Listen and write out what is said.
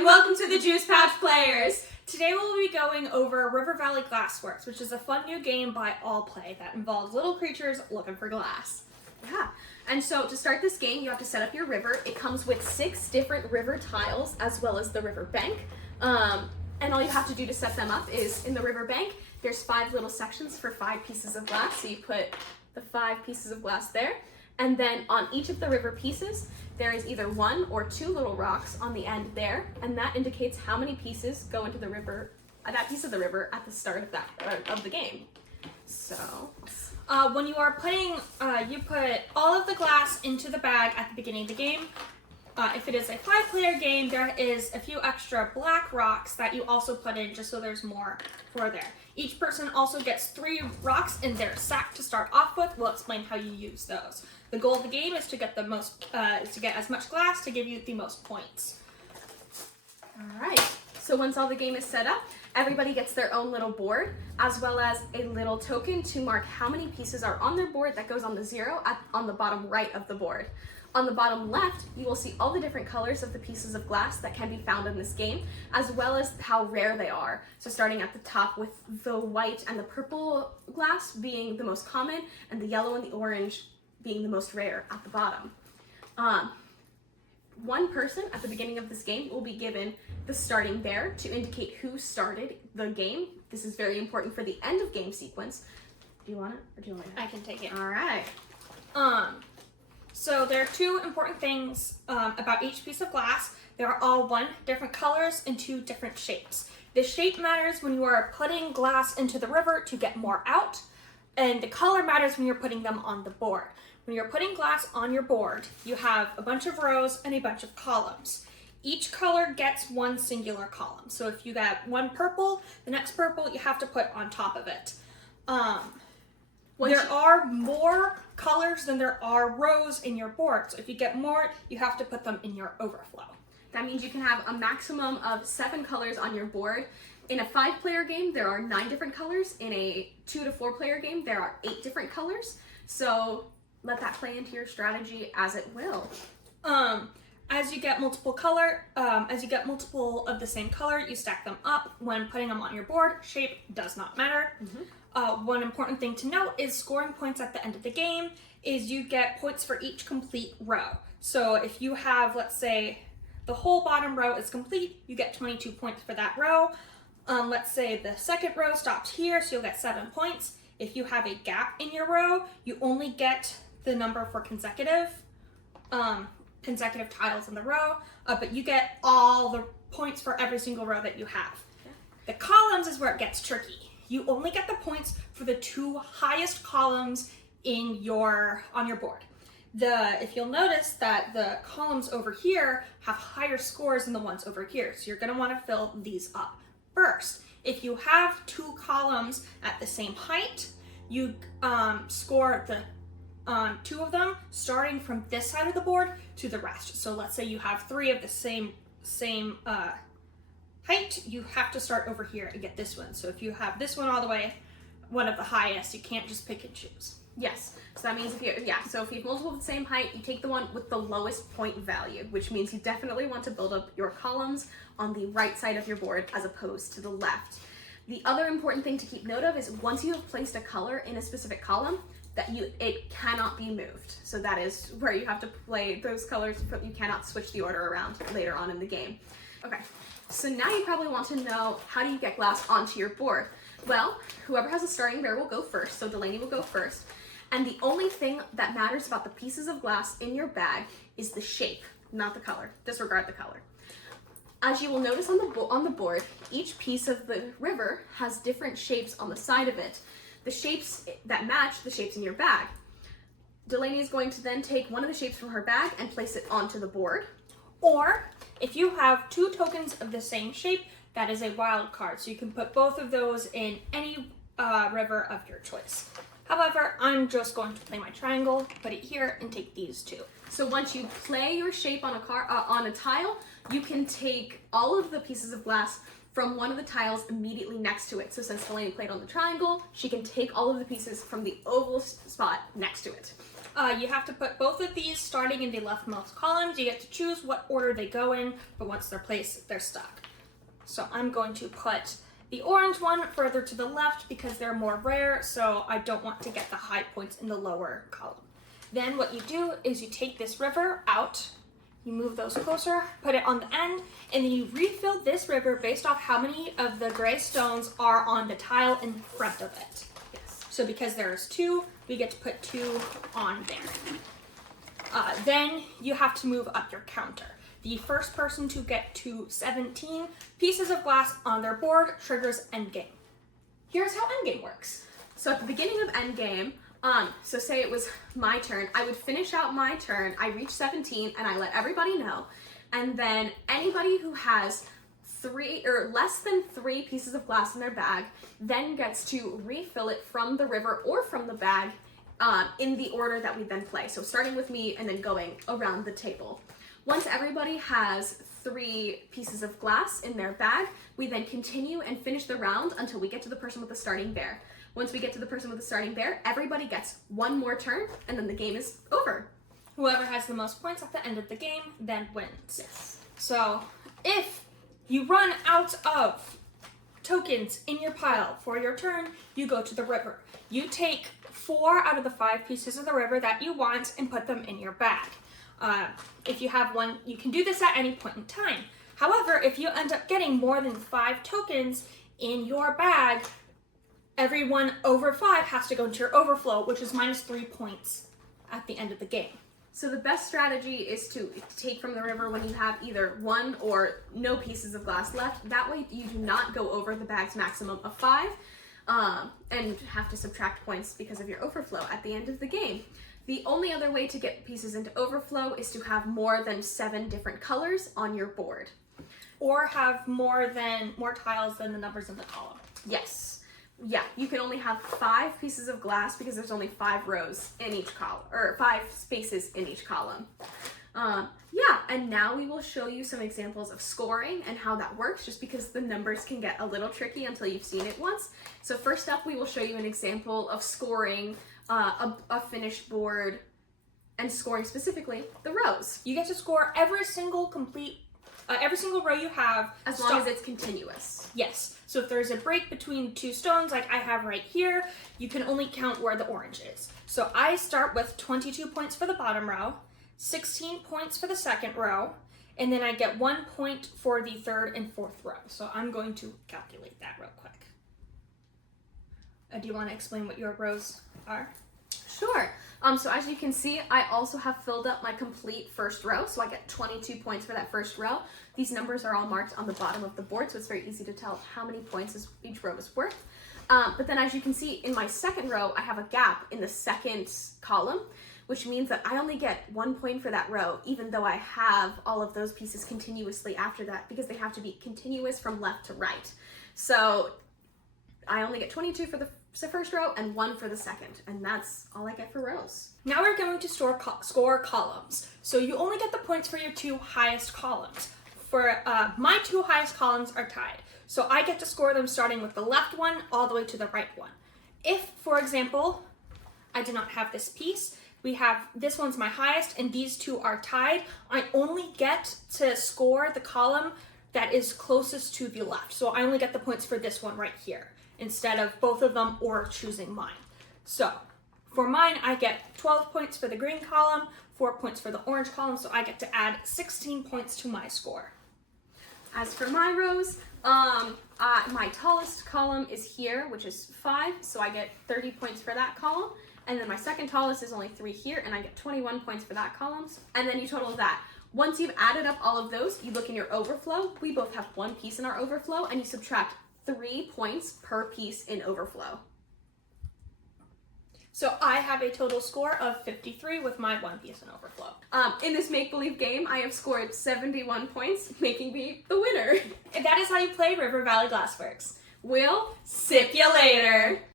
and welcome to the Juice Pouch Players! Today we'll be going over Valley Glassworks, which is a fun new game by Allplay that involves little creatures looking for glass. Yeah, and so to start this game, you have to set up your river. It comes with 6 different river tiles, as well as the river bank. And all you have to do to set them up is, in the river bank, there's 5 little sections for 5 pieces of glass. So you put the 5 pieces of glass there. And then on each of the river pieces, there is either 1 or 2 little rocks on the end there, and that indicates how many pieces go into the river, that piece of the river at the start of the game. So, when you are putting, you put all of the glass into the bag at the beginning of the game. If it is a 5-player game, there is a few extra black rocks that you also put in just so there's more for there. Each person also gets 3 rocks in their sack to start off with. We'll explain how you use those. The goal of the game is to get the most, as much glass to give you the most points. all right. So once all the game is set up, everybody gets their own little board, as well as a little token to mark how many pieces are on their board. That goes on the 0 on the bottom right of the board. On the bottom left, you will see all the different colors of the pieces of glass that can be found in this game, as well as how rare they are. So starting at the top with the white and the purple glass being the most common, and the yellow and the orange being the most rare at the bottom. One person at the beginning of this game will be given the starting bear to indicate who started the game. This is very important for the end of game sequence. Do you want it, or do you want it? I can take it. All right. So there are 2 important things about each piece of glass. They are all 1 different colors and 2 different shapes. The shape matters when you are putting glass into the river to get more out, and the color matters when you're putting them on the board. When you're putting glass on your board, you have a bunch of rows and a bunch of columns. Each color gets 1 singular column. So if you got 1 purple, the next purple you have to put on top of it. There are more colors than there are rows in your board. So if you get more, you have to put them in your overflow. That means you can have a maximum of 7 colors on your board. In a 5-player game, there are 9 different colors. In a 2 to 4-player game, there are 8 different colors. So let that play into your strategy as it will. As you get multiple of the same color, you stack them up. When putting them on your board, shape does not matter. One important thing to note is scoring points at the end of the game is you get points for each complete row. So if you have, let's say, the whole bottom row is complete, you get 22 points for that row. Let's say the second row stopped here, so you'll get 7 points. If you have a gap in your row, you only get the number for consecutive tiles in the row, but you get all the points for every single row that you have. The columns is where it gets tricky. You only get the points for the 2 highest columns on your board. If you'll notice that the columns over here have higher scores than the ones over here, so you're going to want to fill these up first. If you have 2 columns at the same height, you score the 2 of them starting from this side of the board to the rest. So let's say you have 3 of the same height, you have to start over here and get this one. So if you have this one all the way, one of the highest, you can't just pick and choose. Yes, so that means if you have multiple of the same height, you take the one with the lowest point value, which means you definitely want to build up your columns on the right side of your board as opposed to the left. The other important thing to keep note of is once you have placed a color in a specific column, it cannot be moved. So that is where you have to play those colors, but you cannot switch the order around later on in the game. Okay, so now you probably want to know, how do you get glass onto your board? Well, whoever has a starting bear will go first, so Delaney will go first. And the only thing that matters about the pieces of glass in your bag is the shape, not the color. Disregard the color. As you will notice on the board, each piece of the river has different shapes on the side of it. The shapes that match the shapes in your bag. Delaney is going to then take one of the shapes from her bag and place it onto the board. Or if you have 2 tokens of the same shape, that is a wild card. So you can put both of those in any river of your choice. However, I'm just going to play my triangle, put it here, and take these 2. So once you play your shape on a tile, you can take all of the pieces of glass from one of the tiles immediately next to it. So since Delaney played on the triangle, she can take all of the pieces from the oval spot next to it. You have to put both of these starting in the leftmost columns. You get to choose what order they go in, but once they're placed, they're stuck. So I'm going to put the orange one further to the left because they're more rare, so I don't want to get the high points in the lower column. Then what you do is you take this river out, you move those closer, put it on the end, and then you refill this river based off how many of the gray stones are on the tile in front of it. Yes. So because there's 2, we get to put 2 on there. Then you have to move up your counter. The first person to get to 17 pieces of glass on their board triggers endgame. Here's how endgame works. So at the beginning of endgame, so say it was my turn, I would finish out my turn, I reach 17, and I let everybody know, and then anybody who has 3 or less than 3 pieces of glass in their bag then gets to refill it from the river or from the bag in the order that we then play. So starting with me and then going around the table. Once everybody has 3 pieces of glass in their bag, we then continue and finish the round until we get to the person with the starting bear. Once we get to the person with the starting bear, everybody gets 1 more turn, and then the game is over. Whoever has the most points at the end of the game then wins. Yes. So if you run out of tokens in your pile for your turn, you go to the river. You take 4 out of the 5 pieces of the river that you want and put them in your bag. If you have one, you can do this at any point in time. However, if you end up getting more than 5 tokens in your bag, everyone over 5 has to go into your overflow, which is minus 3 points at the end of the game. So the best strategy is to take from the river when you have either 1 or no pieces of glass left. That way you do not go over the bag's maximum of 5 and have to subtract points because of your overflow at the end of the game. The only other way to get pieces into overflow is to have more than 7 different colors on your board. Or have more tiles than the numbers in the column. Yes. Yeah, you can only have 5 pieces of glass because there's only 5 rows in each column, or 5 spaces in each column. Yeah, and now we will show you some examples of scoring and how that works, just because the numbers can get a little tricky until you've seen it once. So first up, we will show you an example of scoring a finished board and scoring specifically the rows. You get to score every single row you have. As long as it's continuous. Yes. So if there's a break between 2 stones, like I have right here, you can only count where the orange is. So I start with 22 points for the bottom row, 16 points for the second row, and then I get 1 point for the third and fourth row. So I'm going to calculate that real quick. Do you want to explain what your rows are? Sure. So as you can see, I also have filled up my complete first row, so I get 22 points for that first row. These numbers are all marked on the bottom of the board, so it's very easy to tell how many points each row is worth. But then as you can see, in my second row, I have a gap in the second column, which means that I only get 1 point for that row, even though I have all of those pieces continuously after that, because they have to be continuous from left to right. So I only get 22 for the first row and 1 for the second, and that's all I get for rows. Now we're going to score columns. So you only get the points for your 2 highest columns. For my 2 highest columns are tied. So I get to score them starting with the left one all the way to the right one. If, for example, I do not have this piece, we have this one's my highest and these 2 are tied, I only get to score the column that is closest to the left. So I only get the points for this one right here, instead of both of them or choosing mine. So for mine, I get 12 points for the green column, 4 points for the orange column, so I get to add 16 points to my score. As for my rows, my tallest column is here, which is 5, so I get 30 points for that column. And then my second tallest is only 3 here, and I get 21 points for that column. And then you total that. Once you've added up all of those, you look in your overflow. We both have 1 piece in our overflow, and you subtract 3 points per piece in overflow. So I have a total score of 53 with my 1 piece in overflow. In this make-believe game, I have scored 71 points, making me the winner. And that is how you play River Valley Glassworks. We'll sip you later.